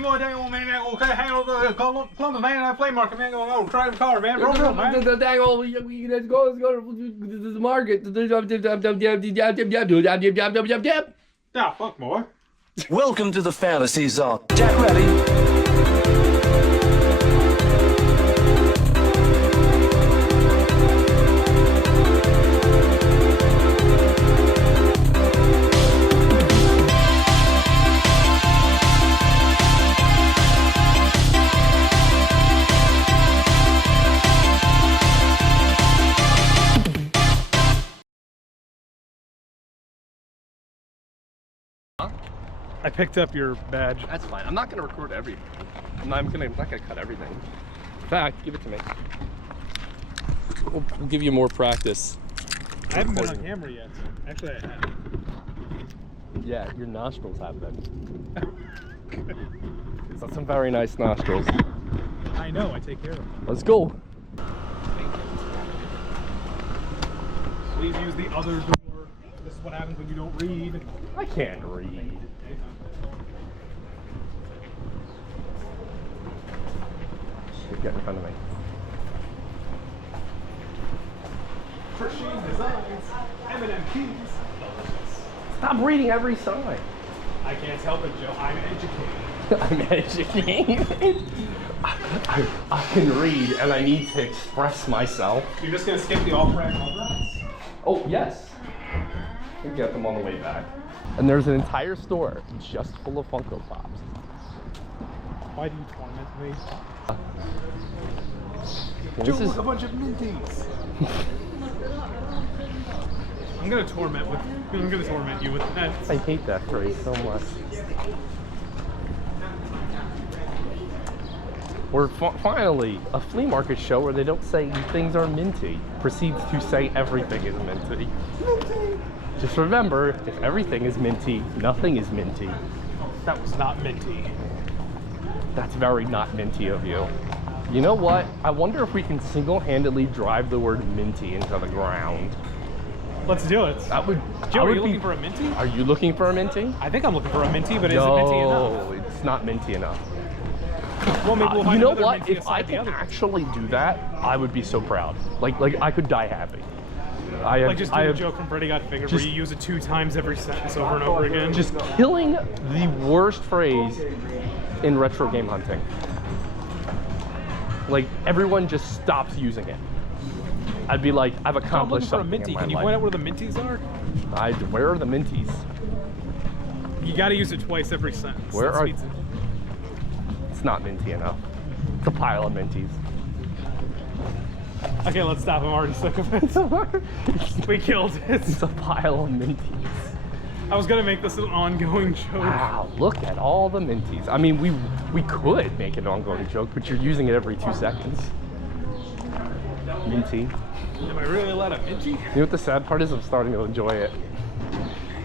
man, boy, dang old man, that old handle the Columbus man, that flea market man, going to drive the car, man. Roll, man. Let's go to the market. Yeah, fuck, boy. Welcome to the fantasy zone. Jack ready? I picked up your badge. That's fine. I'm not gonna record everything. I'm not gonna cut everything. In fact, give it to me. We'll give you more practice. I haven't been on camera yet. Actually, I have. Yeah, your nostrils have been. That's some very nice nostrils. I know. I take care of them. Let's go. Please use the other door. This is what happens when you don't read. I can't read. Get in front of me. Pristine designs, M&M keys. Stop reading every sign. I can't help it, Joe. I'm educated. I'm educated. I can read and I need to express myself. You're just gonna skip the off-brand cover? Oh, yes. We get them on the way back. And there's an entire store just full of Funko Pops. Why do you torment me? This Joe, is look, a bunch of minties. I'm gonna torment you with that. I hate that phrase so much. We're finally a flea market show where they don't say things are minty, proceeds to say everything is minty. Minty! Just remember, if everything is minty, nothing is minty. That was not minty. That's very not minty of you. You know what? I wonder if we can single-handedly drive the word minty into the ground. Let's do it. That would. Joe, are you looking for a minty? Are you looking for a minty? I think I'm looking for a minty, but is it minty enough? No, it's not minty enough. Well, maybe we'll find you know another what? minty If I aside the can other. actually do that, I would be so proud. Like I could die happy. Like just do a joke from Freddy Got Fingered where you use it 2 times every sentence over and over again. Just killing the worst phrase in retro game hunting. Like everyone just stops using it. I'd be like, I've accomplished something. I'm looking for a minty. In my Can you life. point out where the minties are? Where are the minties? You gotta use it twice every sentence. Where are? It. It's not minty enough. It's a pile of minties. Okay, let's stop. I'm already sick of it. We killed it. It's a pile of minties. I was gonna make this an ongoing joke. Wow, look at all the minties. I mean, we could make it an ongoing joke, but you're using it every 2 seconds. Minty. Am I really allowed a minty? You know what the sad part is? I'm starting to enjoy it.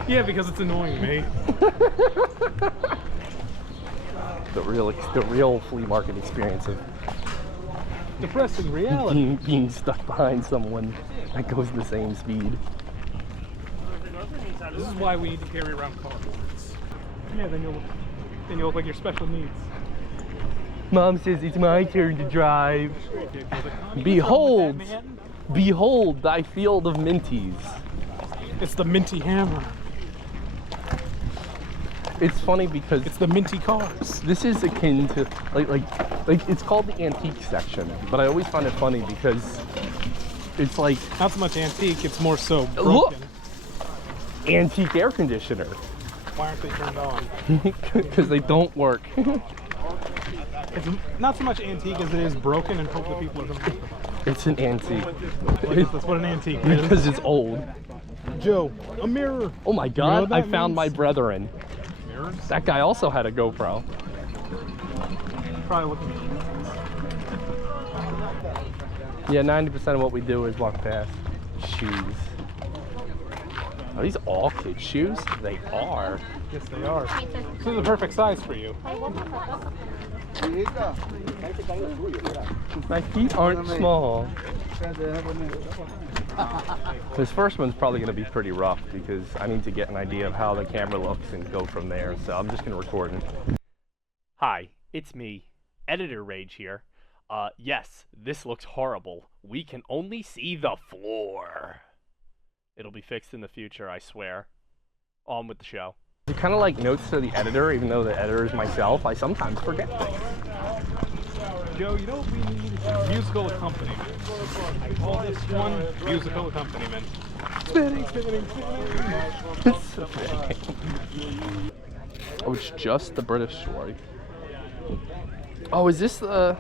Yeah, because it's annoying me. The real flea market experience of Depressing reality. being stuck behind someone that goes the same speed. This is why we need to carry around cardboards. Yeah, then you'll look like your special needs. Mom says it's my turn to drive. Behold, behold thy field of minties. It's the minty hammer. It's funny because It's the minty cars. this is akin to like it's called the antique section, but I always find it funny because it's like Not so much antique, it's more so broken. Look! Antique air conditioner Why aren't they turned on? because they don't work. It's not so much antique as it is broken and hope that people are gonna It's an antique That's what an antique is. because it's old. Joe, a mirror. Oh my You know god, what I that found means? my brethren. Mirrors? That guy also had a GoPro. Probably looking at Yeah, 90% of what we do is walk past shoes. Are these all kid shoes? They are. Yes, they are. This is the perfect size for you. My feet aren't small. This first one's probably going to be pretty rough because I need to get an idea of how the camera looks and go from there. So I'm just going to record it. Hi, it's me, Editor Rage here. Yes, this looks horrible. We can only see the floor. It'll be fixed in the future, I swear. On with the show. It kind of like notes to the editor, even though the editor is myself, I sometimes forget things. Joe, you know what we need? Musical accompaniment. I call this one musical accompaniment. Spinning, spinning, spinning. Oh, it's just the British story. Oh, is this the...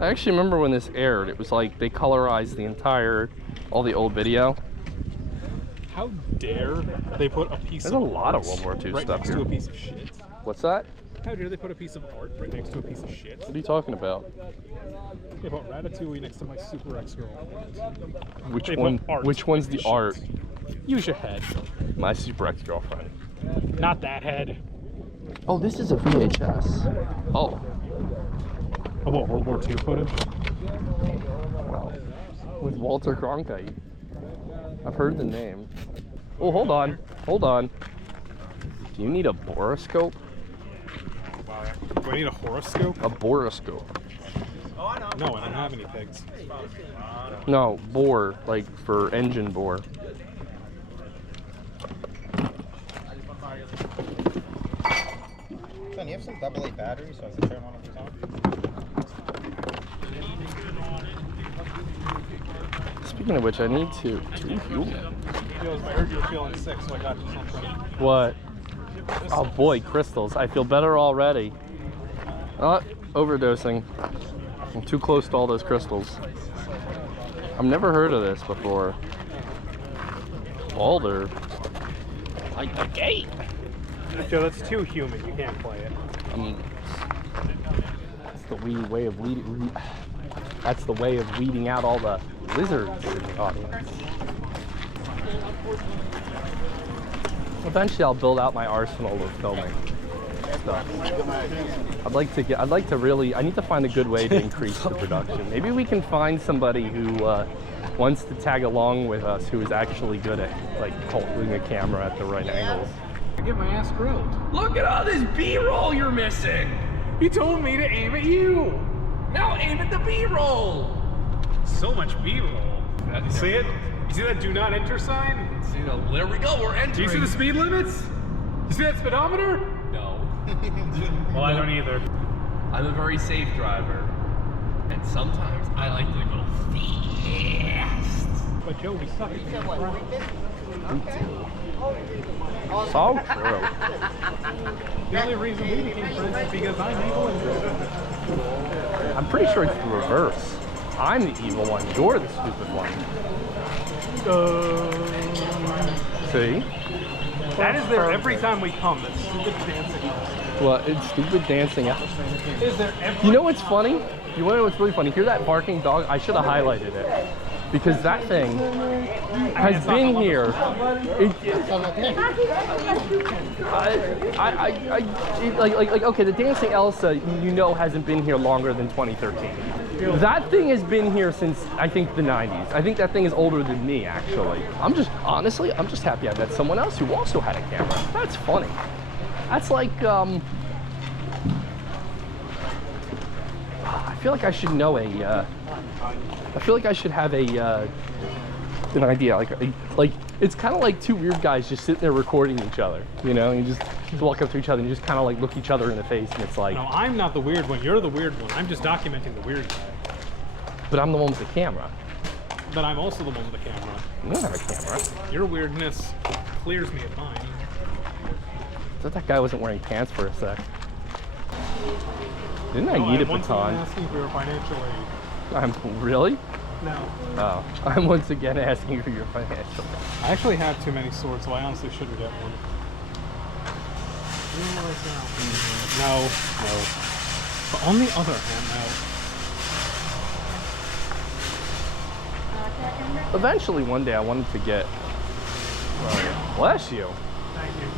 I actually remember when this aired. It was like they colorized the entire, all the old video. How dare they put a piece There's of a lot of art World War II right stuff next here. to a piece of shit? What's that? How dare they put a piece of art right next to a piece of shit? What are you talking about? They put Ratatouille next to my super ex-girlfriend. Which They one? put art Which one's the next to art? shit. Use your head. My super ex-girlfriend. Not that head. Oh, this is a VHS. Oh. Oh, what, World War II footage? Well, with Walter Cronkite. I've heard the name. Oh, hold on. Hold on. Do you need a boroscope? Wow. Do I need a horoscope? A boroscope. No, I don't have any pigs. No, bore, like for engine bore. Son, you have some AA batteries so I can turn one of these on? Speaking of which, I need to human. I heard you were feeling sick, so I got you something. What? Oh boy, crystals. I feel better already. Overdosing. I'm too close to all those crystals. I've never heard of this before. Alder. Like the gate. Joe, that's too human. You can't play it. I mean, that's the way of weeding. That's the way of weeding out all the lizards in the audience. Eventually, I'll build out my arsenal of filming stuff. I need to find a good way to increase the production. Maybe we can find somebody who wants to tag along with us, who is actually good at like holding a camera at the right angles. I get my ass grilled. Look at all this B-roll you're missing! He told me to aim at you. Now aim at the B-roll! So much B-roll. You see it? You see that do not enter sign? See, there we go, we're entering. Do you see the speed limits? You see that speedometer? No. Well, I don't either. I'm a very safe driver. And sometimes I like to go fast. But Joe, we suck at being friends. So true. The only reason we became friends is because I'm evil and you're I'm pretty sure it's the reverse. I'm the evil one. You're the stupid one. See? That is there every time we come. That stupid dancing. Well, it's stupid dancing out. Is there every You know what's funny? You want to know what's really funny? Hear that barking dog? I should have highlighted it. Because that thing has been here. Okay, the dancing Elsa, you know, hasn't been here longer than 2013. That thing has been here since, I think, the 90s. I think that thing is older than me, actually. Honestly, I'm just happy I met someone else who also had a camera. That's funny. That's like, I feel like I should know I feel like I should have an idea. Like it's kind of like two weird guys just sitting there recording each other, you know? And you just walk up to each other and you just kind of like look each other in the face, and it's like. No, I'm not the weird one. You're the weird one. I'm just documenting the weird guy. But I'm the one with the camera. But I'm also the one with the camera. I don't have a camera. Your weirdness clears me of mine. I thought that guy wasn't wearing pants for a sec. Didn't I need a once again baton? asking for your financial aid. Really? No. Oh, I'm once again asking for your financial. I actually have too many swords, so I honestly shouldn't get one. No, no. But on the other hand, no. Eventually, one day, I wanted to get. Bless you. Thank you.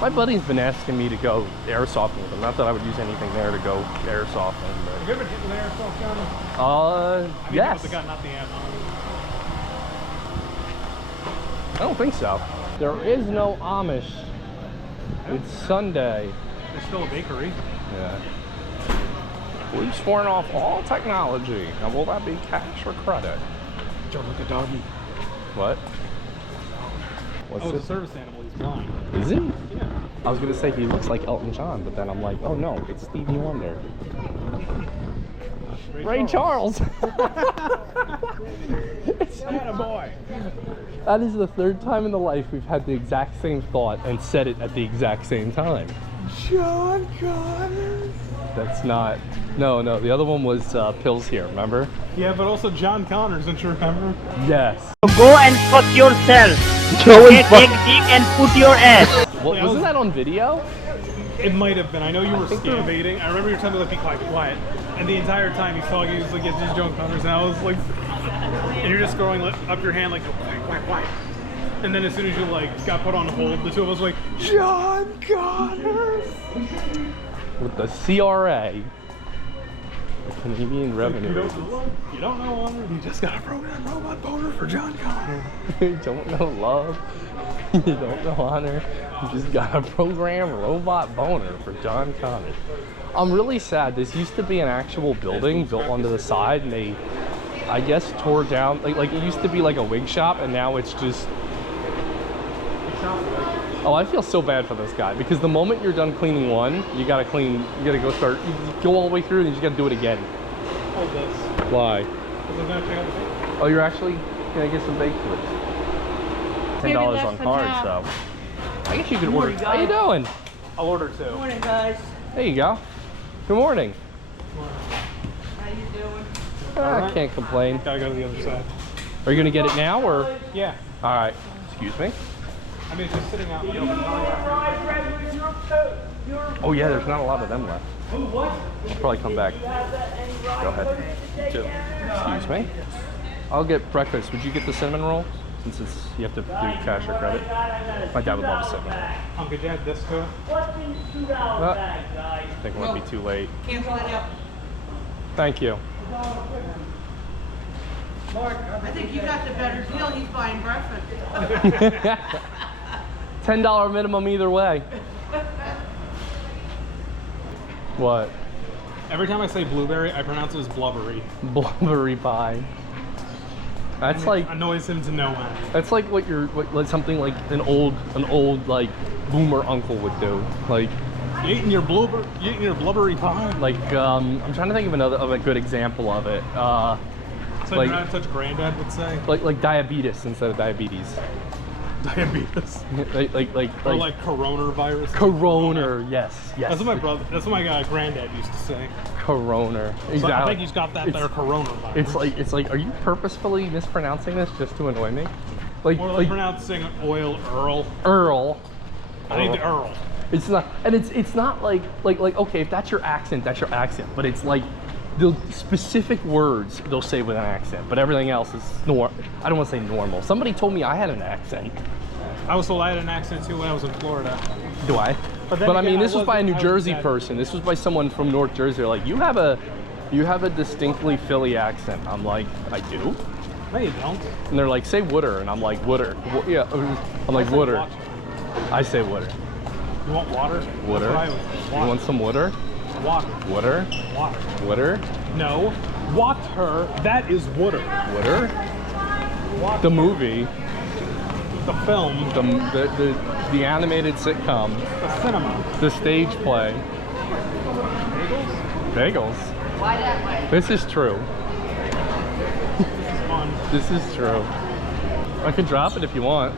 My buddy's been asking me to go airsofting with him. Not that I would use anything there to go airsofting. Have you ever hit with an airsoft gun? But, I mean, yes. with the gun, not the ammo. I don't think so. There is no Amish. It's Sunday. There's still a bakery. Yeah. We've sworn off all technology. Now, will that be cash or credit? Joe, look at doggy. What? What's Oh, it's a this? service animal. He's blind. Is he? Yeah. I was gonna say he looks like Elton John, but then I'm like, oh no, it's Stevie Wonder. Ray Charles. Atta boy. That is the third time in the life we've had the exact same thought and said it at the exact same time. John Connors. That's not. No, the other one was Pills Here, remember? Yeah, but also John Connors, don't you remember? Yes. Go and fuck yourself. Take dick and put your ass. What, Yeah, wasn't that on video? It might have been. I know you were think scam baiting. I remember you were telling me like be quiet. And the entire time he's talking, he was like, "Yeah, this is John Connors," and I was like, and you're just scrolling up your hand like, quiet. And then as soon as you like got put on hold, the two of us were like, John Connors. With the CRA, the Canadian Revenue. You don't know Honor. You just got a program robot boner for John Connors. You don't know love. You don't know honor. You just got a program robot boner for John Connors. I'm really sad. This used to be an actual building built onto the side, and they, I guess, tore down. Like it used to be like a wig shop, and now it's just. Oh, I feel so bad for this guy because the moment you're done cleaning one, you gotta clean. You gotta go start. You go all the way through, and you just gotta do it again. Hold this. Why? Because I'm gonna check out the thing. Oh, you're actually gonna get some baked goods. $10 on card, so I guess you could order. How you doing? I'll order two. Morning, guys. There you go. Good morning. How you doing? I can't complain. Gotta go to the other side. Are you gonna get it now or? Yeah. All right. Excuse me. I mean, it's just sitting out in the open. Oh yeah, there's not a lot of them left. I'll probably come back. Go ahead. Two. Excuse me. I'll get breakfast. Would you get the cinnamon roll? Since it's, you have to do cash or credit. My dad would love a cinnamon roll. Uncle Dad, this to it. I think it might be too late. Cancel it out. Thank you. I think you got the better deal. He's buying breakfast. $10 minimum either way. What? Every time I say blueberry, I pronounce it as blubbery. Blubbery pie. That's like Annoys him to no end. that's like what like something like an old like boomer uncle would do. Like You eating your blubbery pie? like I'm trying to think of a good example of it. So like- you're not such granddad would say. Like diabetes instead of diabetes. Diabetes. Like Or like coronavirus. corona. Yes. That's what my brother. That's what my granddad used to say. Corona. So Exactly. I think he's got that there coronavirus. It's like, are you purposefully mispronouncing this just to annoy me? Like Or like pronouncing oil Earl. Earl. I need the Earl. It's not, and it's not like okay, if that's your accent, that's your accent. But it's like the specific words they'll say with an accent, but everything else is I don't want to say normal. Somebody told me I had an accent. I was told I had an accent too when I was in Florida. Do I? But then But I again, mean, this was by a New I was Jersey dead. person. This was by someone from North Jersey. They're like, you have a distinctly Philly accent. I'm like, I do. No, you don't. And they're like, say Wooder, and I'm like, Wooder. Yeah, I'm like, I said Wooder. water. I say Wooder. You want water? Wooder. That's what I was. You want some Wooder? Water. Wooder? Water. Wooder? No. Water. That is water. Wooder? The movie, The film. the animated sitcom, The cinema. the stage play. Bagels? Why that way? This is true. Fun. This is true. I can drop it if you want.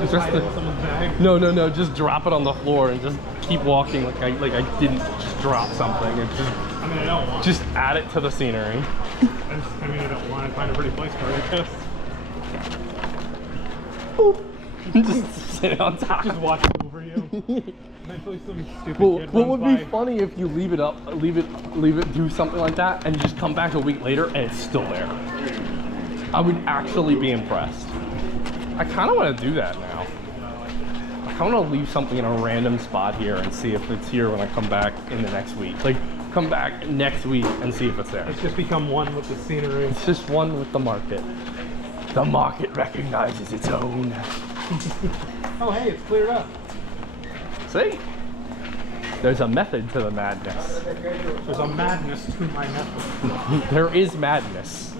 Just Hide it in someone's bag. no, just drop it on the floor and just keep walking like I didn't just drop something and I mean, I don't want. just add it to the scenery. I mean, I don't want to find a pretty place for it. I guess. Just sit on top. Just watch it over you. Eventually, some stupid Well, kid what runs would be by. funny if you leave it up, leave it, do something like that, and you just come back a week later and it's still there. I would actually be impressed. I kind of want to do that now. I kind of want to leave something in a random spot here and see if it's here when I come back in the next week. Like, come back next week and see if it's there. It's just become one with the scenery. It's just one with the market. The market recognizes its own. Oh, hey, it's cleared up. See? There's a method to the madness. There's a madness to my method. There is madness.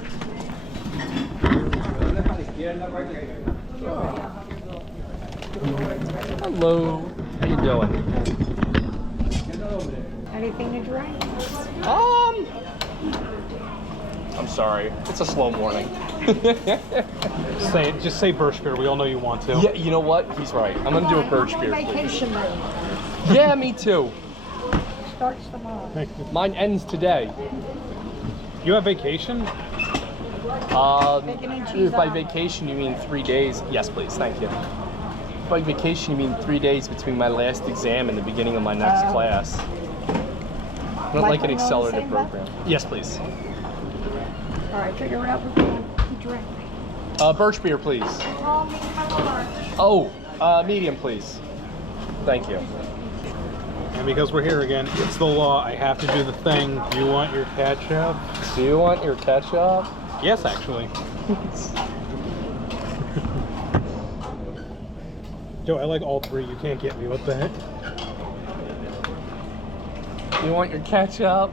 Hello. How you doing? Anything to drink? I'm sorry. It's a slow morning. Just say Birch beer. We all know you want to. Yeah, you know what? He's right. I'm gonna do a birch beer, please. Vacation then. Yeah, me too. Starts tomorrow. Mine ends today. You have vacation? Bacon and cheese If by on. vacation you mean 3 days, yes please, thank you. If by vacation you mean 3 days between my last exam and the beginning of my next class. I don't like an putting on the accelerated same program. Yes please. All right, figure out what you drink. Birch beer please. Oh, me, my large. Oh, medium please. Thank you. And because we're here again, it's the law. I have to do the thing. Do you want your ketchup? Do you want your ketchup? Yes, actually. Joe, I like all three. You can't get me. What the heck? Do you want your ketchup?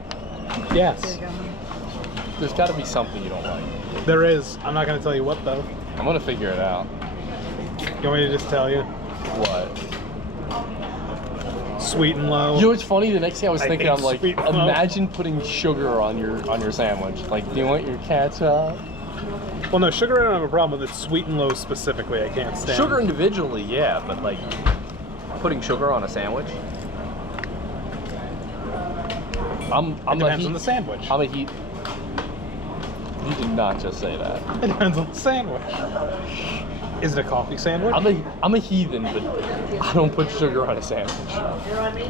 Yes, There's got to be something you don't like. there is. I'm not going to tell you what, though. I'm gonna figure it out. You want me to just tell you? What? Sweet and low. You know what's funny? The next thing I was I thinking, hate I'm like, sweet and low. imagine putting sugar on your sandwich. Like, do you want your ketchup? Well, no, sugar I don't have a problem with. It's sweet and low specifically. I can't stand. Sugar individually, yeah, but like putting sugar on a sandwich. I'm It a depends heat. on the sandwich. I'm a heat. You did not just say that. It depends on the sandwich. Is it a coffee sandwich? I'm a heathen, but I don't put sugar on a sandwich.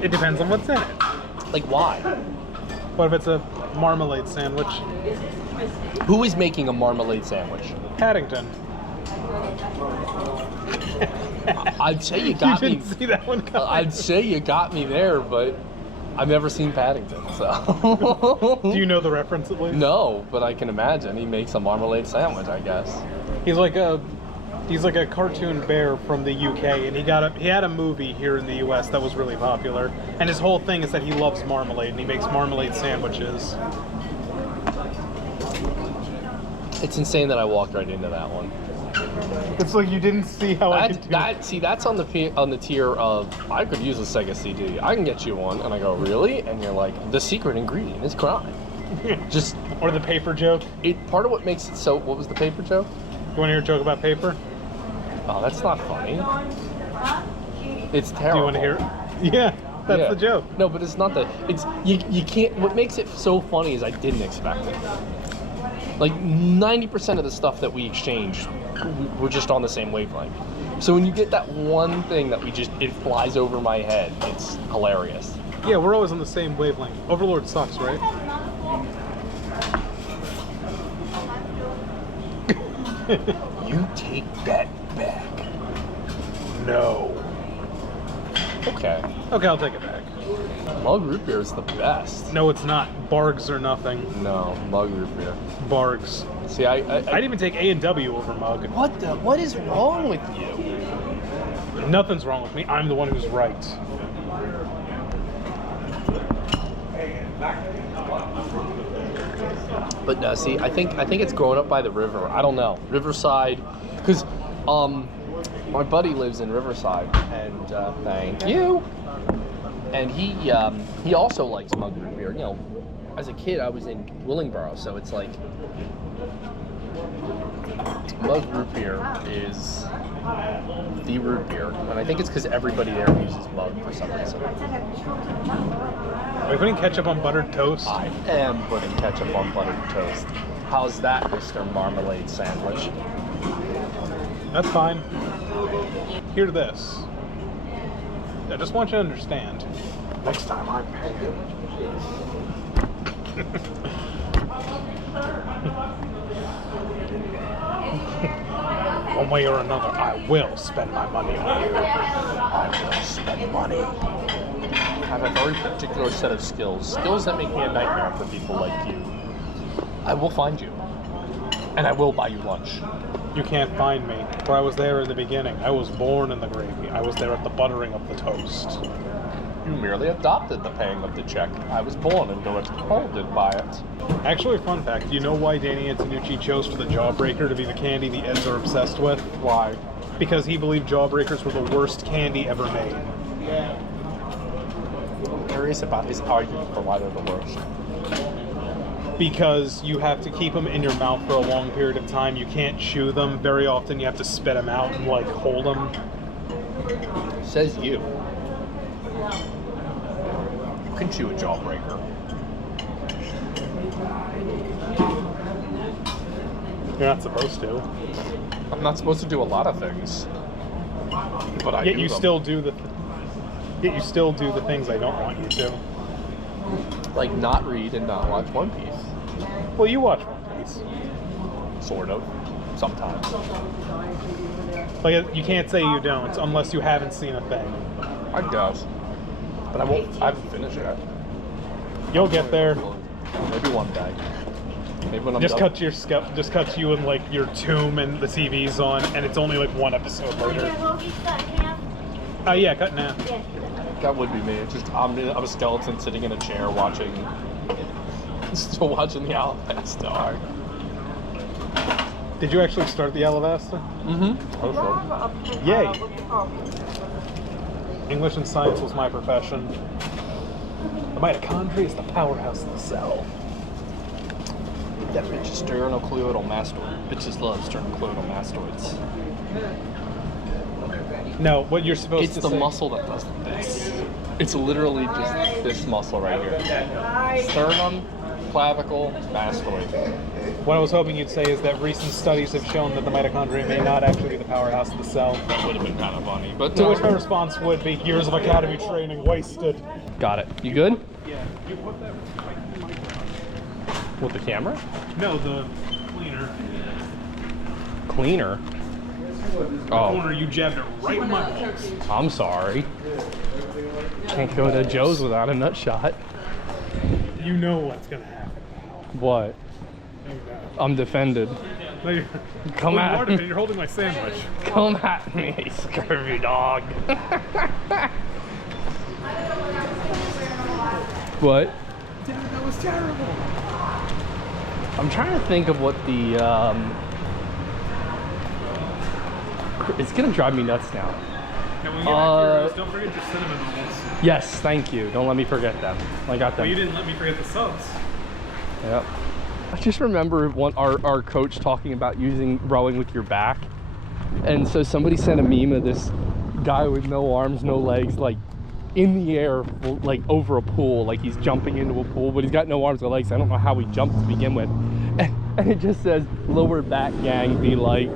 It depends on what's in it. Like, why? What if it's a marmalade sandwich? Who is making a marmalade sandwich? Paddington. I'd say you You got me. didn't see that one coming. I'd say you got me there, but I've never seen Paddington, so. Do you know the reference at least? No, but I can imagine he makes a marmalade sandwich, I guess. He's like a cartoon bear from the UK, and he had a movie here in the US that was really popular. And his whole thing is that he loves marmalade, and he makes marmalade sandwiches. It's insane that I walked right into that one. It's like you didn't see how I could do it. See, that's on the tier of I could use a Sega CD. I can get you one, and I go, really? And you're like, the secret ingredient is crime. Just Or the paper joke. part of what makes it so. What was the paper joke? You want to hear a joke about paper? Oh, that's not funny. It's Do terrible. you want to hear it? Yeah, that's Yeah. the joke. No, but it's not the. It's you can't. What makes it so funny is I didn't expect it. Like 90% of the stuff that we exchanged, we're just on the same wavelength. So when you get that one thing that it flies over my head, it's hilarious. Yeah, we're always on the same wavelength. Overlord sucks, right? You take that back. No. Okay. Okay, I'll take it back. Mug root beer is the best. No, it's not. Bargs are nothing. No, mug root beer. Bargs. See, I'd even take A&W over Mug. What is wrong with you? Nothing's wrong with me. I'm the one who's right. But no, see, I think it's growing up by the river. I don't know, Riverside, because my buddy lives in Riverside, and thank you. And he also likes mug root beer. You know, as a kid, I was in Willingboro, so it's like mug root beer is the root beer, and I think it's because everybody there uses mug for some reason. Are you putting ketchup on buttered toast? I am putting ketchup on buttered toast. How's that, Mr. Marmalade Sandwich? That's fine. Hear this. I just want you to understand. Next time I'm paying. One way or another, I will spend my money on you. I will spend money. I have a very particular set of skills that make me a nightmare for people like you. I will find you, and I will buy you lunch. You can't find me, for I was there in the beginning. I was born in the gravy. I was there at the buttering of the toast. You merely adopted the paying of the check. I was born into it, molded by it. Actually, fun fact, do you know why Danny Antonucci chose for the Jawbreaker to be the candy the Eds are obsessed with? Why? Because he believed Jawbreakers were the worst candy ever made. I'm curious about his argument for why they're the worst. Because you have to keep them in your mouth for a long period of time. You can't chew them. Very often you have to spit them out and like hold them. Says you. You can chew a Jawbreaker. You're not supposed to. I'm not supposed to do a lot of things. But I Yet do you them. still do the. Yet you still do the things I don't want you to. Like not read and not watch One Piece. Well, you watch One Piece. Sort of. Sometimes. Like you can't say you don't unless you haven't seen a thing. I guess. But I haven't finished yet. You'll get there. Maybe one day. Maybe when I'm Just done. cut to you in like your tomb and the TV's on, and it's only like one episode later. Yeah, cut in half. That would be me. It's just I'm a skeleton sitting in a chair watching, still watching the Alabasta. Did you actually start the Alabasta? Mm-hmm. Oh, sure. Yay! English and science was my profession. The mitochondria is the powerhouse of the cell. That bitch is sternocleidomastoid mastoid. Bitches love sternocleidomastoids. No, what you're supposed It's to the say. muscle that does this. It's literally just this muscle right here. Sternum, clavicle, mastoid. What I was hoping you'd say is that recent studies have shown that the mitochondria may not actually be the powerhouse of the cell. That would have been kind of funny, but To which my response would be years of academy training wasted. got it. You good? Yeah, you put that right in my microphone. With the camera? No, the cleaner. Cleaner. Corner, you jabbed it right in my balls. I'm sorry. Can't go to Joe's without a nut shot. You know what's gonna happen. What? I'm defended. No, you're, Come well, you at are me. defending, you're holding my sandwich. Come at me, scurvy dog. What? Dude, that was terrible. I'm trying to think of what the it's gonna drive me nuts now. Now, when you get back to yours, don't forget your cinnamon rolls. Yes, thank you. Don't let me forget them. I got them. Well, you didn't let me forget the subs. Yep. I just remember our coach talking about rowing with your back. And so somebody sent a meme of this guy with no arms, no legs, like in the air, like over a pool, like he's jumping into a pool, but he's got no arms or legs. I don't know how he jumped to begin with. And it just says, lower back gang be like.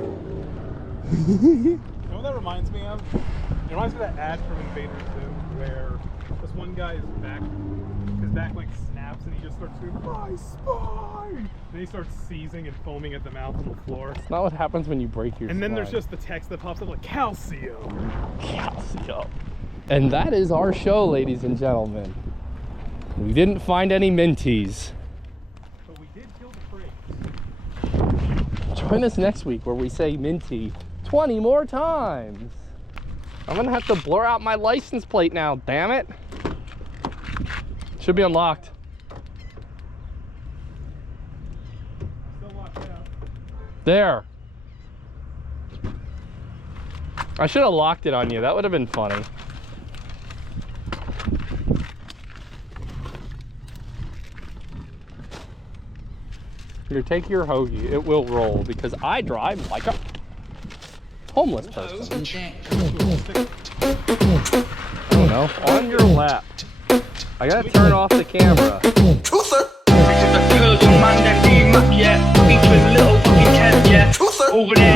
You know what that reminds me of? It reminds me of that ad from Invader 2 where this one guy's back like snaps and he just starts doing my spine. Then he starts seizing and foaming at the mouth on the floor. It's not what happens when you break your And then there's spine. just the text that pops up like calcium. Calcium. And that is our show, ladies and gentlemen. We didn't find any minties. But we did kill the phrase. Join us next week where we say minty 20 more times. I'm gonna have to blur out my license plate now, damn it. Should be unlocked. Still locked out. There. I should have locked it on you. That would have been funny. Here, take your hoagie. It will roll because I drive like a homeless person. I don't know. On your lap. I gotta turn off the camera. Girls on man, them D-Mac, yeah. Featuring little fucking Ken, yeah. Over there.